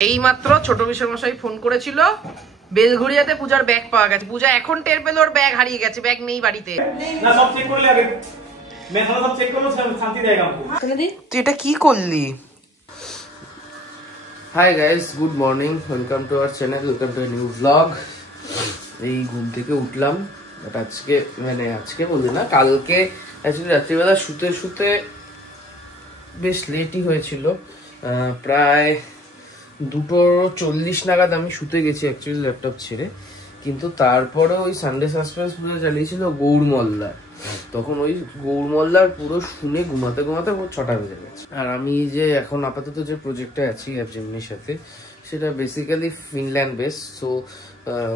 এইমাত্র ছোট বিশ্বমশাই ফোন করেছিল, বেলঘড়িয়াতে পূজার ব্যাগ পাওয়া গেছে। পূজা এখন টের পেল ওর ব্যাগ হারিয়ে গেছে, ব্যাগ নেই বাড়িতে। না সব চেক করলে আগে मैं सब चेक करो शांति देगा हमको। তুই এটা কি করলি? Hi guys, good morning, welcome to our channel, welcome to a new blog. এই ঘুম থেকে উঠলাম, বাট আজকে বলি না, কালকে অ্যাকচুয়ালি রাত্রিবেলা শুতে শুতে বেশ লেটই হয়েছিল। প্রায় 2:40 নাগাদ আমি শুতে গেছি অ্যাকচুয়ালি ল্যাপটপ ছেড়ে। কিন্তু তারপরে ওই সানডে সাসপেন্স পুরো চালিয়েছিল গৌরমল্লা, তখন ওই গৌরমল্লার পুরো শুনে ঘুমাতে ঘুমাতে 6টা বেজে গেছে। আর আমি যে এখন আপাতত যে প্রজেক্টে আছি অ্যাপজেমিনির সাথে, সেটা বেসিক্যালি ফিনল্যান্ড বেস। সো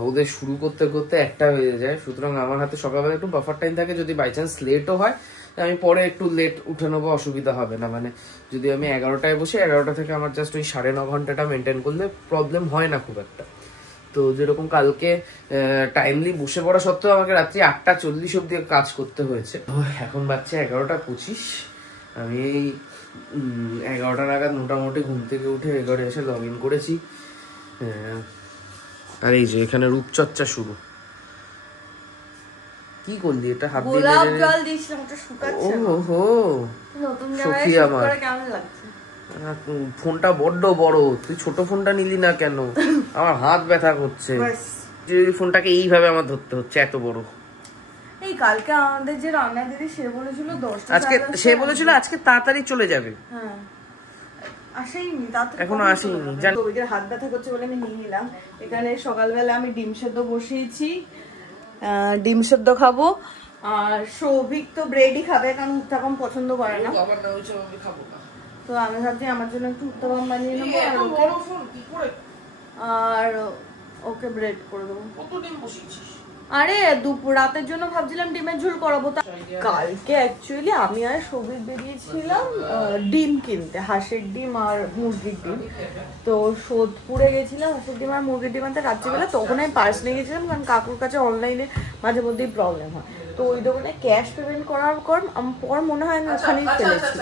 ওদের শুরু করতে করতে 1টা বেজে যায়। সুতরাং আমার হাতে সকালবেলা একটু বাফার টাইম থাকে, যদি বাই চান্স লেটও হয় আমি পরে একটু লেট উঠে নেবো, অসুবিধা হবে না। মানে যদি আমি 11টায় বসে 11টা থেকে আমার জাস্ট ওই 9.5 ঘন্টাটা মেনটেন করলে প্রবলেম হয় না খুব একটা। তো যেরকম কালকে টাইমলি বসে পড়া সত্ত্বেও আমাকে রাত্রি 8:40 অব্দি কাজ করতে হয়েছে। এখন বাচ্চা 11:25। আমি এই 11টা নাগাদ মোটামুটি ঘুম থেকে উঠে ঘরে এসে লগ ইন করেছি। আর এই যে এখানে রূপচর্চা শুরু। কি করলি এটা? হাত দিয়ে গোলাপ জল দিয়েছিলাম, ওটা শুকাচ্ছে। ওহো, নতুন সখী আমার, কেমন লাগছে? ফোনটা বড্ড বড়, তুই ছোট ফোনটা নিলি না কেন? আমার হাত ব্যথা করছে, ফোনটাকে এইভাবে আমার ধরতে হচ্ছে, এত বড়। এই কালকে আমাদের যে রান্না দিদি সে বলেছিল 10টা, আজকে সে বলেছিল আজকে তাড়াতাড়ি চলে যাবে। হ্যাঁ, আসেনি, তাড়াতাড়ি এখনো আসেনি। রবিকের হাত ব্যথা করছে বলে আমি নিয়ে নিলাম। এখানে সকালবেলা আমি ডিম সেদ্ধ বসিয়েছি, ডিম সেদ্ধ খাবো। আর সৌভিক তো ব্রেডই খাবে, কারণ উত্তাপম পছন্দ করে না। তো আমি ভাবছি আমার জন্য একটু উত্তাপম বানিয়ে নেবো, আর ওকে ব্রেড করে দেবো। আরে রাতের জন্য ভাবছিলাম ডিমের ঝোল করাবো। কালকে অ্যাকচুয়ালি আমি আর সৌভিক বেরিয়েছিলাম ডিম কিনতে, হাঁসের ডিম আর মুরগির ডিম। তো সোদপুরে গেছিলাম হাঁসের ডিম আর মুরগির ডিম আনতে রাত্রিবেলা। তখন আমি পার্স নিয়ে গেছিলাম, কারণ কাকুর কাছে অনলাইনে মাঝে মধ্যেই প্রবলেম হয়। তো ওই দোকানে ক্যাশ পেমেন্ট করার পর মনে হয় আমি ওখানেই ফেলেছি।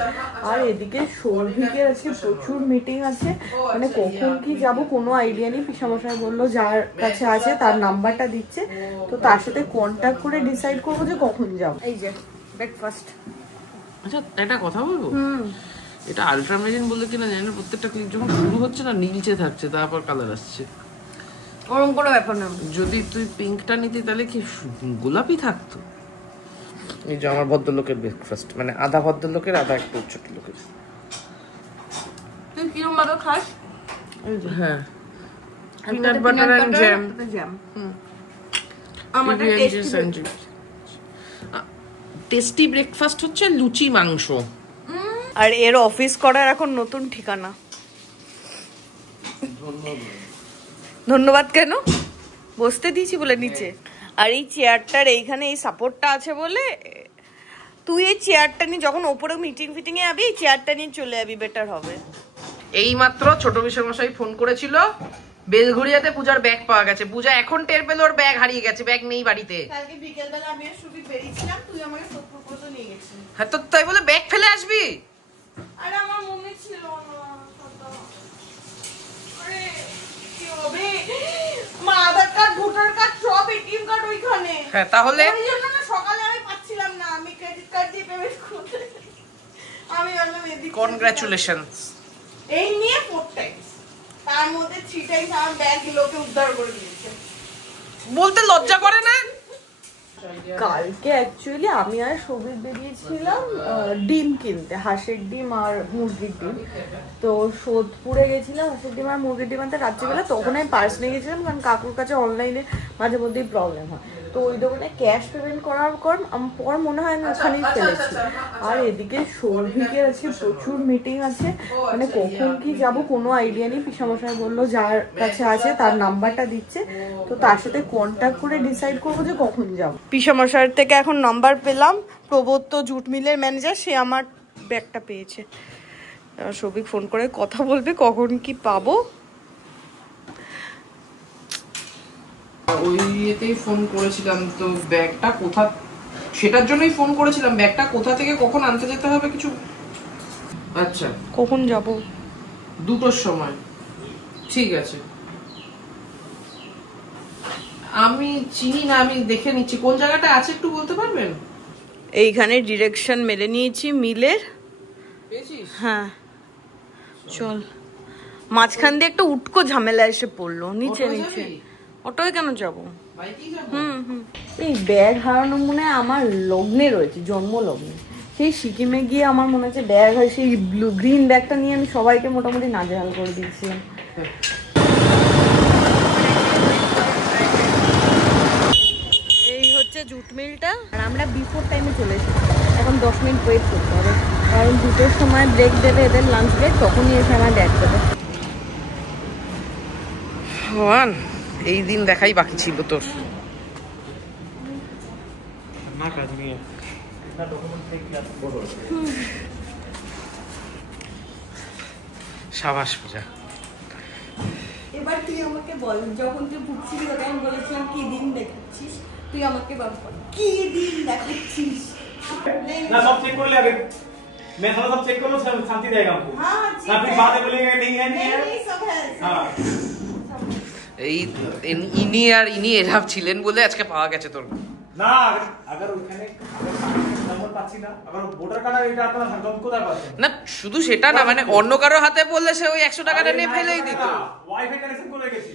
আর এদিকে সৌভিকের আজকে প্রচুর মিটিং আছে, মানে কখন কি যাব কোনো আইডিয়া নেই। পিসামশাই বললো যার কাছে আছে তার নাম্বারটা দিচ্ছে, তো তার সাথে কন্ট্যাক্ট করে ডিসাইড করবো যে কখন যাব। এই যে ব্রেকফাস্ট। আচ্ছা একটা কথা বলবো, এটা আলট্রামেরিন বলে কিনা জানি না, প্রত্যেকটা ক্লিপ যখন শুরু হচ্ছে না নীলচে থাকছে, তারপর কালার আসছে। ওরকম কোনো ব্যাপার না। যদি তুই পিঙ্কটা নিতি তাহলে কি গোলাপি থাকতো? এই যে আমার ভদ্রলোকের ব্রেকফাস্ট, মানে আধা ভদ্রলোকের আধা একটু ছোট লোকের। তুই কিরকম ভাবে খাস? হ্যাঁ, পিনাট বাটার এন্ড জ্যাম। আমাদের টেস্টি ব্রেকফাস্ট হচ্ছে লুচি মাংস। আর এর অফিস করার এখন নতুন ঠিকানা। ধন্যবাদ কেন? বসতে দিয়েছি বলে নিচে। আর এই চেয়ারটার এইখানে এই সাপোর্টটা আছে বলে তুই এই চেয়ারটা নিয়ে যখন ওপরে মিটিং ফিটিং এ যাবি, এই চেয়ারটা নিয়ে চলে যাবি, বেটার হবে। এইমাত্র ছোট বিশ্বমশাই ফোন করেছিল, বেলঘড়িয়াতে পূজার ব্যাগ পাওয়া গেছে। পূজা এখন টের পেল ওর ব্যাগ হারিয়ে গেছে, ব্যাগ নেই বাড়িতে। কালকে বিকেলবেলা আমি আর সুবি বেরিয়েছিলাম, তুই আমাকে সোদপুর পর্যন্ত নিয়ে গেছিস। হ্যাঁ, তো তাই বলে ব্যাগ ফেলে আসবি? আরে আমার মনে ছিল না। আরে কি হবে? মা আধার কার্ড, ভোটার কার্ড, সব এটিএম কার্ড ওইখানে। হ্যাঁ, তাহলে ওই জন্য না সকালে আমি পাচ্ছিলাম না, আমি ক্রেডিট কার্ড দিয়ে পেমেন্ট করতে। আমি বললাম এদিকে কনগ্রাচুলেশনস। এই নিয়ে 4 টাইমস, তার মধ্যে 3 টাইমস আমার ব্যাগ লোকে উদ্ধার করে দিয়েছে। বলতে লজ্জা করে না? কালকে অ্যাকচুয়ালি আমি আর সৌভিক বেরিয়েছিলাম ডিম কিনতে, হাঁসের ডিম আর মুরগির ডিম। তো সোদপুরে গেছিলাম হাঁসের ডিম আর মুরগির ডিম আনতে রাত্রিবেলা। তখন আমি পার্স নিয়ে গেছিলাম, কারণ কাকুর কাছে অনলাইনে মাঝে মধ্যেই প্রবলেম হয়। তো ওই দোকানে ক্যাশ পেমেন্ট করার পর মনে হয় আমি ওখানেই ফেলেছি। আর এদিকে সৌভিকের আজকে প্রচুর মিটিং আছে, মানে কখন কি যাব কোনো আইডিয়া নেই। পিসামশাই বললো যার কাছে আছে তার নাম্বারটা দিচ্ছে, তো তার সাথে কন্ট্যাক্ট করে ডিসাইড করবো যে কখন যাব। পিসামশাইয়ের থেকে এখন নাম্বার পেলাম, প্রবত্ত জুট মিলের ম্যানেজার, সে আমার ব্যাগটা পেয়েছে। সৌভিক ফোন করে কথা বলবে কখন কি পাবো। ওই ইয়েতেই ফোন করেছিলাম, তো ব্যাগটা কোথা, সেটার জন্যই ফোন করেছিলাম, ব্যাগটা কোথা থেকে কখন আনতে যেতে হবে কিছু। আচ্ছা, কখন যাব? 2টোর সময়। ঠিক আছে, আমি চিনি না, আমি দেখে নিচ্ছি কোন জায়গাটা আছে, একটু বলতে পারবেন? এইখানে ডিরেকশন মেরে নিয়েছি মিলের। হ্যাঁ চল, মাঝখান দিয়ে একটা উটকো ঝামেলা এসে পড়লো, নিচে নিচে। অটোয় কেন যাবো? এই ব্যাগ হারানো মনে হয় আমার লগ্নে রয়েছে, জন্ম লগ্নে। সেই সিকিমে গিয়ে আমার মনে হচ্ছে ব্যাগ হয়, সেই ব্লু গ্রিন ব্যাগটা নিয়ে আমি সবাইকে মোটামুটি নাজেহাল করে দিয়েছিলাম। এই হচ্ছে জুট মিলটা, আর আমরা বিফোর টাইমে চলে এসেছি। এখন 10 মিনিট ওয়েট করতে হবে, কারণ 2টোর সময় ব্রেক দেবে এদের, লাঞ্চ ব্রেক, তখনই এসে আমার ব্যাগ দেবে। ভগবান, এই দিন দেখাই বাকি ছিল তোর। সাবাস পূজা। এবার তুই আমাকে বল, যখন তুই বুঝছিলি ওটা আমি বলেছিলাম কি দিন দেখাচ্ছিস, তুই আমাকে বল কি দিন দেখাচ্ছিস। ना सब चेक कर ले आगे, मैं थोड़ा सब चेक कर लूं, शांति रहेगा हमको। हाँ ना फिर बातें बोलेंगे नहीं है नहीं है, सब है। हाँ এই ইনি আর ইনি এরাব ছিলেন বলে আজকে পাওয়া গেছে তোর না। अगर ওখানে নম্বর পাচ্ছি না, अगर ভোটার কার্ড এটা আপনারা সব কোথায় পাচ্ছেন না, শুধু সেটা না, মানে অন্য কারো হাতে বললে সে ওই 100 টাকাটা নিয়ে ফেলেই দিত। वाईफाई कनेक्शन করে গেছি,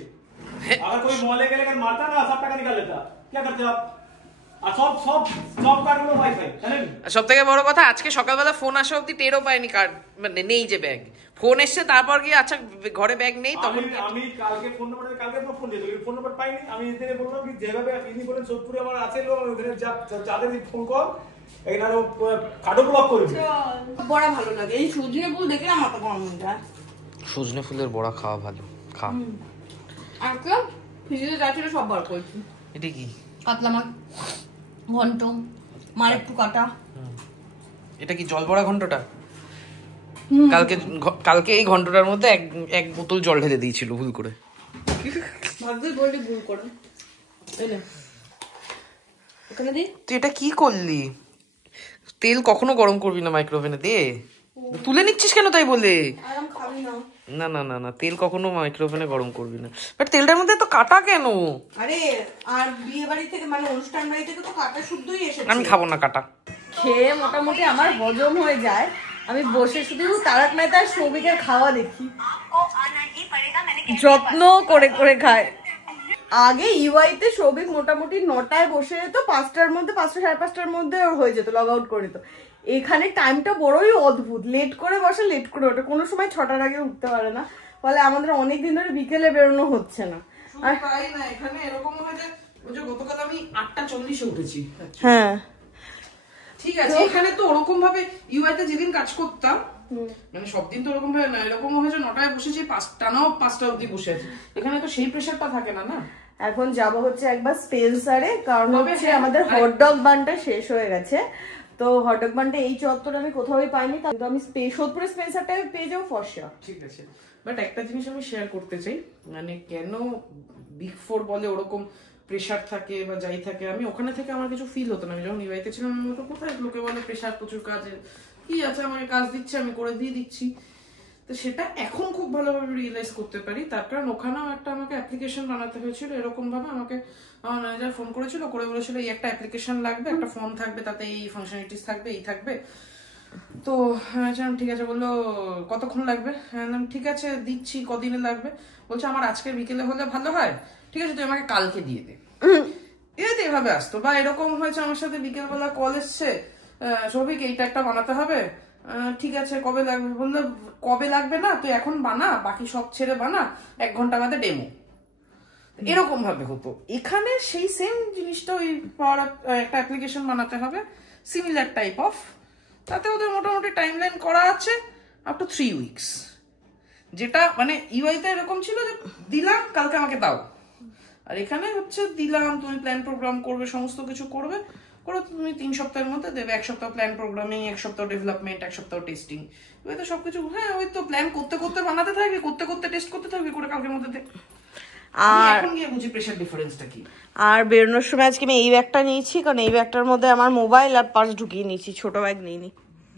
अगर कोई मोहल्ले के लेकर मारता ना, सब टाका निकाल लेता। क्या करते आप? সব কার্ডগুলো ওয়াইফাই, জানেন? সব থেকে বড় কথা, আজকে সকালবেলা ফোন আসা অব্দি টেরও পায়নি কার্ড মানে নেই যে ব্যাগ। ফোন এসছে তারপর গিয়ে আচ্ছা ঘরে ব্যাগ নেই, তখন আমি কালকে ফোন দিয়েছি, ফোন নাম্বার পাইনি। আমি এদিকে বললাম কি যেভাবে আপনি বলেন সোদপুরে আমার আছে লোক, ওখানে যাদের ফোন কল এখানে কার্ডও ব্লক করে দিই। বড়া ভালো লাগে, এই সজনে ফুল দেখলে আমার মাথা গরম হয়ে যায়। সজনে ফুলের বড়া খাওয়া ভালো, খা। আর কেউ ফ্রিজে যা ছিল সব বার করেছি। এটা কি? কাতলা মাছ, ঘন্ট, মার একটু কাটা। এটা কি জল ভরা ঘন্টটা? কালকে এই ঘন্টটার মধ্যে এক বোতল জল ঢেলে দিয়েছিল ভুল করে। ভাগ্যই বললি ভুল করে। ওখানে দে। তুই এটা কি করলি? তেল কখনো গরম করবি না মাইক্রোওভেনে, দে। তুলে নিচ্ছিস কেন তাই বলে? আরাম খাবি না। না না না না, তেল কখনো মাইক্রোওভেনে গরম করবি না। বাট তেলটার মধ্যে তো কাটা কেন? আরে আর বিয়ে বাড়ি থেকে মানে অনুষ্ঠান বাড়ি থেকে তো কাটা শুদ্ধই এসেছে। আমি খাবো না কাটা। খেয়ে মোটামুটি আমার হজম হয়ে যায়, আমি বসে শুধু তারক মেহতার সৌভিকের খাওয়া দেখি, যত্ন করে করে খায়। আগে ইউআইতে সৌভিক মোটামুটি 9টায় বসে যেত, 5টার মধ্যে 5টা সাড়ে 5টার মধ্যে ওর হয়ে যেত, লগ আউট করে দিত। এখানে টাইমটা বড়ই অদ্ভুত, লেট করে বসে লেট করে ওঠে, কোনো সময় 6টার আগে উঠতে পারে না, ফলে আমাদের অনেকদিন ধরে বিকেলে বেরোনো হচ্ছে না। আর তাই না, এখানে এরকম হয় যে গতকাল আমি 8:40-এ উঠেছি। হ্যাঁ ঠিক আছে, এখানে তো ওরকম ভাবে ইউআইতে যেদিন কাজ করতাম, মানে সব দিন তো ওরকম ভাবে না, এরকম হয়েছে 9টায় বসেছি, 5টা অবধি বসে আছি। এখানে তো সেই প্রেশারটা থাকে না। না এখন যাব হচ্ছে একবার স্পেন্সারে, কারণ হচ্ছে আমাদের হটডগ বানটা শেষ হয়ে গেছে। তো হটডগ বানটা এই চত্বরে আমি কোথাওই পাইনি, কিন্তু আমি সোদপুরে স্পেন্সারটা পেয়ে যাবো ফর্সা। ঠিক আছে, বাট একটা জিনিস আমি শেয়ার করতে চাই, মানে কেন বিগ ফোর বলে ওরকম প্রেশার থাকে বা যাই থাকে, আমি ওখানে থেকে আমার কিছু ফিল হতো না। আমি যখন ইউআইতে ছিলাম আমি বলতো কোথায় লোকে বলে প্রেশার প্রচুর, কাজের কি আছে, আমাকে কাজ দিচ্ছে আমি করে দিয়ে দিচ্ছি। তো সেটা এখন খুব ভালোভাবে রিয়েলাইজ করতে পারি, তার কারণ ওখানেও একটা আমাকে অ্যাপ্লিকেশন বানাতে হয়েছিল। এরকম ভাবে আমাকে আমার ম্যানেজার ফোন করেছিল, করে বলেছিল এই একটা অ্যাপ্লিকেশন লাগবে, একটা ফোন থাকবে, তাতে এই ফাংশনালিটিস থাকবে, এই থাকবে। তো ঠিক আছে, বললো কতক্ষণ লাগবে? ঠিক আছে দিচ্ছি, কদিনে লাগবে? বলছে আমার আজকে বিকেলে হলে ভালো হয়, ঠিক আছে তুই আমাকে কালকে দিয়ে দে। এভাবে আসতো। বা এরকম হয়েছে আমার সাথে, বিকেলবেলা কল এসছে, সৌভিক এইটা একটা বানাতে হবে, ঠিক আছে কবে লাগবে? বললো কবে লাগবে না, তুই এখন বানা, বাকি সব ছেড়ে বানা, 1 ঘন্টা বাদে ডেমো। এরকম ভাবে হতো। এখানে সেই সেম জিনিসটা, ওই একটা অ্যাপ্লিকেশন বানাতে হবে, সিমিলার টাইপ অফ, তাতে ওদের মোটামুটি টাইম লাইন করা আছে আপ টু 3 উইকস। যেটা মানে ইউআইতে এরকম ছিল যে দিলাম কালকে আমাকে দাও, আর এখানে হচ্ছে দিলাম, তুমি প্ল্যান প্রোগ্রাম করবে, সমস্ত কিছু করবে, করে তুমি 3 সপ্তাহের মধ্যে দেবে। 1 সপ্তাহ প্ল্যান প্রোগ্রামিং, 1 সপ্তাহ ডেভেলপমেন্ট, 1 সপ্তাহ টেস্টিং। ওই তো সবকিছু, হ্যাঁ ওই তো প্ল্যান করতে করতে বানাতে থাকবে, করতে করতে টেস্ট করতে থাকবে, করে কালকের মধ্যে দেখ। আর এখন গিয়ে বুঝি প্রেশার ডিফারেন্সটা কি। আর বেরোনোর সময় আজকে আমি এই ব্যাগটা নিয়েছি, কারণ এই ব্যাগটার মধ্যে আমার মোবাইল আর পার্স ঢুকিয়ে নিয়েছি, ছোট ব্যাগ নিইনি।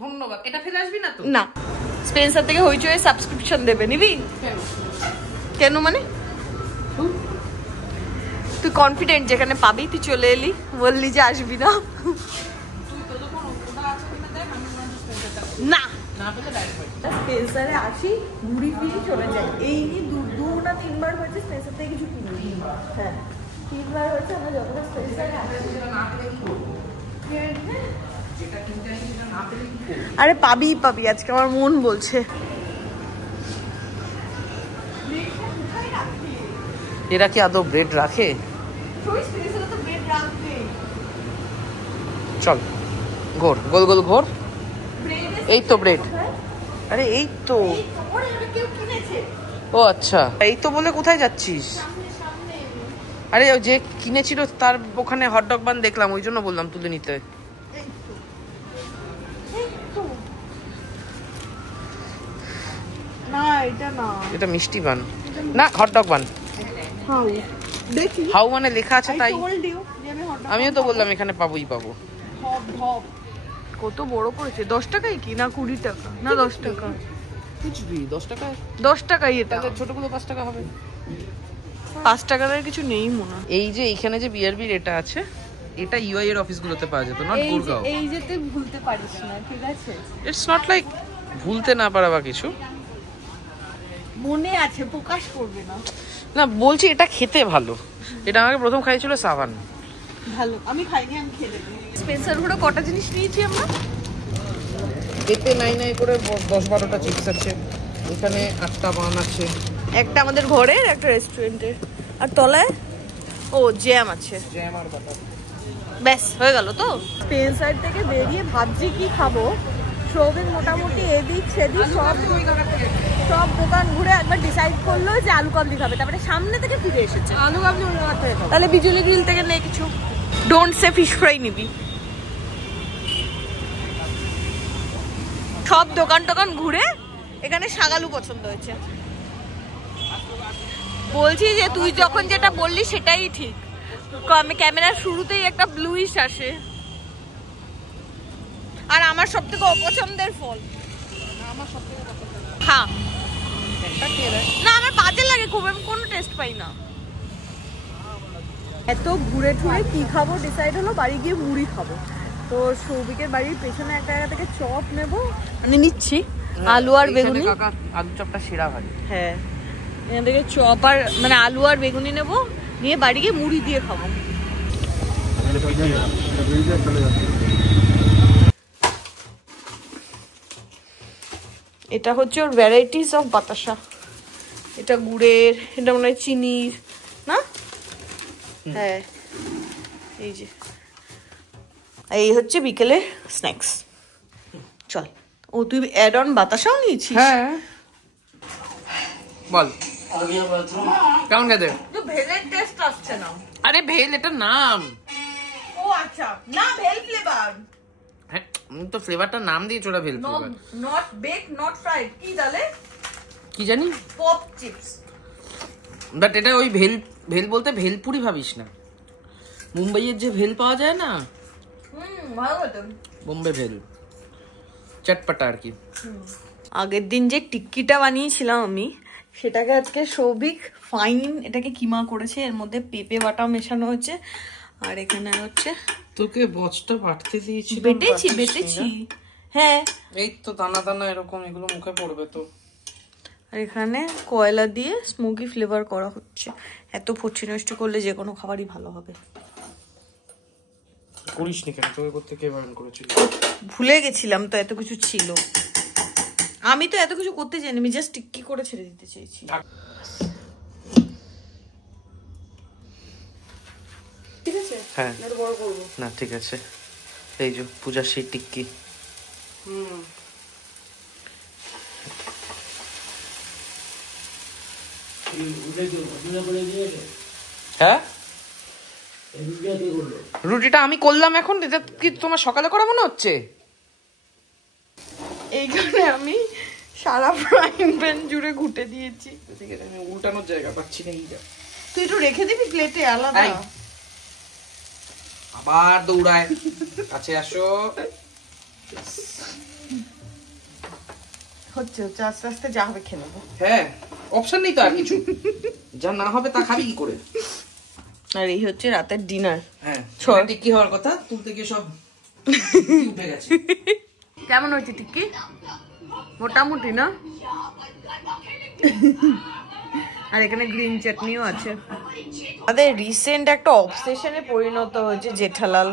ধন্যবাদ। এটা ফেলে আসবি না তো? না, স্পেন্সার থেকে হইচই সাবস্ক্রিপশন দেবে, নিবি? কেন মানে তুই কনফিডেন্ট যেখানে পাবি তুই চলে এলি, বললি যে আসবি না। না স্পেন্সারে আসি, ঘুরি ফিরি চলে যাই, এই নিয়ে দু না 3 বার হয়েছে স্পেন্সার থেকে কিছু কিনি। হ্যাঁ 3 বার হয়েছে আমরা যতটা স্পেন্সারে আসি। আরে পাবি পাবি, আজকে আমার মন বলছে। এরা কি আদৌ ব্রেড রাখে? চল ঘোর, গোল গোল ঘোর। এই তো ব্রেড, আরে এই তো। ও আচ্ছা, এই তো বলে কোথায় যাচ্ছিস? আরে যে কিনেছিল তার ওখানে হটডগ বান দেখলাম, ওই জন্য বললাম তুলে নিতে। না এটা না, এটা মিষ্টি বান না, হটডগ বান। হাউ মানে লেখা আছে তাই আমিও তো বললাম এখানে পাবোই পাবো। কত বড় করেছে, 10 টাকাই কি না 20 টাকা? না 10 টাকা। বুঝবি 10 টাকায়? 10 টাকাই এটা। ছোটগুলো 5 টাকা হবে। 5 টাকার কিছু নেই মনে। এই যে এইখানে যে বিআরবির এটা আছে, এটা ইউআই এর অফিসগুলোতে পাওয়া যেত, নট গুরগাঁও। এই যে তুই ভুলতে পারিস না, ঠিক আছে? ইটস নট লাইক ভুলতে না পারা বা কিছু, মনে আছে, প্রকাশ করবে না। না বলছি এটা খেতে ভালো। এটা আমাকে প্রথম খাইছিল সাবান। ভালো, আমি খাইনি, আমি খেয়ে দেবো। স্পেন্সার ঘুরে কটা জিনিস নিয়েছি আমরা? এতে নাই নাই করে 10-12টা চিপস আছে, এখানে 8টা বান আছে, একটা আমাদের ঘরের, একটা রেস্টুরেন্টের, আর তলায় ও জ্যাম আছে, জ্যাম আর বাটার। ব্যাস হয়ে গেল তো। স্পেন্সার থেকে বেরিয়ে ভাবছি কি খাবো। সৌভিক মোটামুটি এদিক সেদিক সব দোকান ঘুরে একবার ডিসাইড করলো যে আলু কাবলি খাবে, তারপরে সামনে থেকে ফিরে এসেছে আলু কাবলি। তাহলে বিজলি গ্রিল থেকে নেই কিছু, ডোন্ট সে ফিশ ফ্রাই নিবি। সব দোকান টোকান ঘুরে এখানে শাকালু পছন্দ হয়েছে। বলছি যে তুই যখন যেটা বললি সেটাই ঠিক, ক্যামেরার শুরুতেই একটা ব্লুইশ আসে। আর আমার সব থেকে অপছন্দের ফল, হ্যাঁ না আমার বাজে লাগে খুব, আমি কোনো টেস্ট পাই না। এত ঘুরে টুরে কি খাবো ডিসাইড হলো, বাড়ি গিয়ে মুড়ি খাবো। তো সৌভিকের বাড়ির পেছনে একটা জায়গা থেকে চপ নেবো, আমি নিচ্ছি আলু আর বেগুনি। আলু চপটা সেরা ভাই। হ্যাঁ এখান থেকে চপ আর মানে আলু আর বেগুনি নেবো, নিয়ে বাড়ি গিয়ে মুড়ি দিয়ে খাবো। এটা হচ্ছে ওর ভ্যারাইটিস অফ বাতাসা, এটা গুড়ের, এটা মনে হয় চিনির না। হ্যাঁ এই যে এই হচ্ছে বিকেলের স্ন্যাক্স। চল, ও তুই অ্যাড অন বাতাসাও নিয়েছিস? হ্যাঁ বল কেমন খেতে? তো ভেলের টেস্ট আসছে না। আরে ভেল এটা নাম। ও আচ্ছা, না ভেল ফ্লেভার। হ্যাঁ তো ফ্লেভারটা নাম দিয়েছো, ওটা bhel flavour. Not bake not fried, কি ডালে কি জানি, পপ চিপস। বাট এটা ওই ভেল, ভেল বলতে ভেলপুরি ভাবিস না, মুম্বাইয়ের যে ভেল পাওয়া যায় না, ভালো হতো বোম্বে ভেল, চটপটা আর কি। আগের দিন যে টিক্কিটা বানিয়েছিলাম আমি, সেটাকে আজকে সৌভিক ফাইন এটাকে কিমা করেছে, এর মধ্যে পেঁপে বাটা মেশানো হচ্ছে, আর এখানে হচ্ছে তোকে বচটা বাটতে দিয়েছি, বেটেছি হ্যাঁ, এই তো দানা দানা এরকম, এগুলো মুখে পড়বে তো। আর এখানে কয়লা দিয়ে স্মোকি ফ্লেভার করা হচ্ছে। এত ফচ্ছি নষ্ট করলে যে কোনো খাবারই ভালো হবে। করিস নি কেন, তোকে করতে কে বারণ করেছিল? ভুলে গেছিলাম তো এত কিছু ছিল, আমি তো এত কিছু করতে চাইনি, আমি জাস্ট টিক্কি করে ছেড়ে দিতে চাইছি। ঠিক আছে হ্যাঁ বড় করবো না, ঠিক আছে। এই যে পূজার সেই টিক্কি। হ্যাঁ রুটিটা আমি করলাম এখন, এটা কি তোমার সকালে করা মনে হচ্ছে? এইখানে আমি সারা ফ্রাইং প্যান জুড়ে ঘুটে দিয়েছি, আমি উল্টানোর জায়গা পাচ্ছি না। তুই একটু রেখে দিবি প্লেটে আলাদা। আবার দৌড়ায়, কাছে আসো। হচ্ছে আস্তে আস্তে যা হবে খেয়ে নেবো। হ্যাঁ অপশন নেই তো আর কিছু, যা না হবে তা খাবি কি করে। আর এই হচ্ছে রাতের ডিনার। হ্যাঁ টিক্কি হওয়ার কথা, তুলতে গিয়ে সব উঠে গেছে। কেমন হয়েছে টিক্কি? মোটামুটি না? আর এখানে গ্রিন চাটনিও আছে। আমাদের রিসেন্ট একটা অবসেশনে পরিণত হয়েছে জেঠালাল।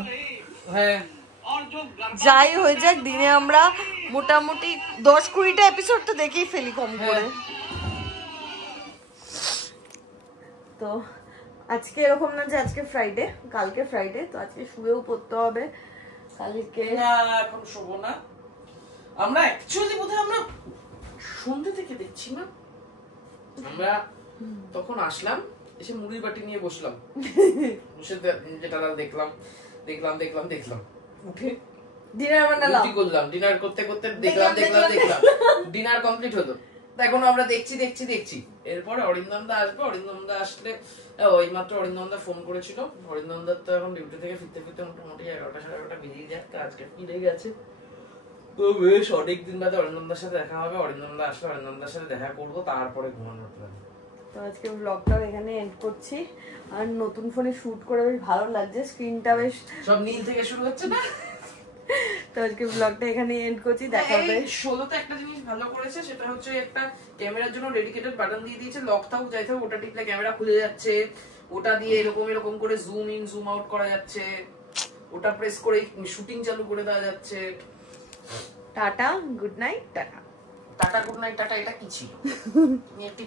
হ্যাঁ যাই হয়ে যাক, দিনে আমরা মোটামুটি 10-20টা এপিসোড তো দেখেই ফেলি কম করে। তো আজকে এরকম না যে আজকে ফ্রাইডে, কালকে ফ্রাইডে, তো আজকে শুয়েও পড়তে হবে। কালকে না এখন শোবো না আমরা, অ্যাকচুয়ালি বোধহয় আমরা সন্ধ্যে থেকে দেখছি না। আমরা তখন আসলাম, এসে মুড়ির বাটি নিয়ে বসলাম, বসে যেটা দেখলাম দেখলাম দেখলাম দেখলাম, উঠে ডিনার বানালাম, করলাম, ডিনার করতে করতে দেখলাম দেখলাম দেখলাম, ডিনার কমপ্লিট হলো। এখন আমরা দেখছি দেখছি দেখছি। এরপরে অরিন্দম দা আসবে, অরিন্দম দা আসলে ওই মাত্র অরিন্দম দা ফোন করেছিল। অরিন্দম দা তো এখন ডিউটি থেকে ফিরতে ফিরতে মোটামুটি 11টা-11:30 বেরিয়ে যায়, তো আজকে ফিরে গেছে। তো বেশ অনেকদিন বাদে অরিন্দম দার সাথে দেখা হবে। অরিন্দম দা আসলে অরিন্দম দার সাথে দেখা করবো, তারপরে ঘুমানোর প্ল্যান। তো আজকে ব্লগটাও এখানে এন্ড করছি। আর নতুন ফোনে শুট করে বেশ ভালো লাগছে, স্ক্রিনটা বেশ সব নীল থেকে শুরু হচ্ছে না। তো আজকে ব্লগটা এখানে এন্ড করছি, দেখা হবে। 16তে একটা জিনিস ভালো করেছে, সেটা হচ্ছে একটা ক্যামেরার জন্য ডেডিকেটেড বাটন দিয়ে দিয়েছে, লক থাকুক যাই থাকুক ওটা টিপলে ক্যামেরা খুলে যাচ্ছে, ওটা দিয়ে এরকম এরকম করে জুম ইন জুম আউট করা যাচ্ছে, ওটা প্রেস করে শুটিং চালু করে দেওয়া যাচ্ছে। Tata, good night, tata. Tata good night tata, এটা কি ছিল? তুমি একটি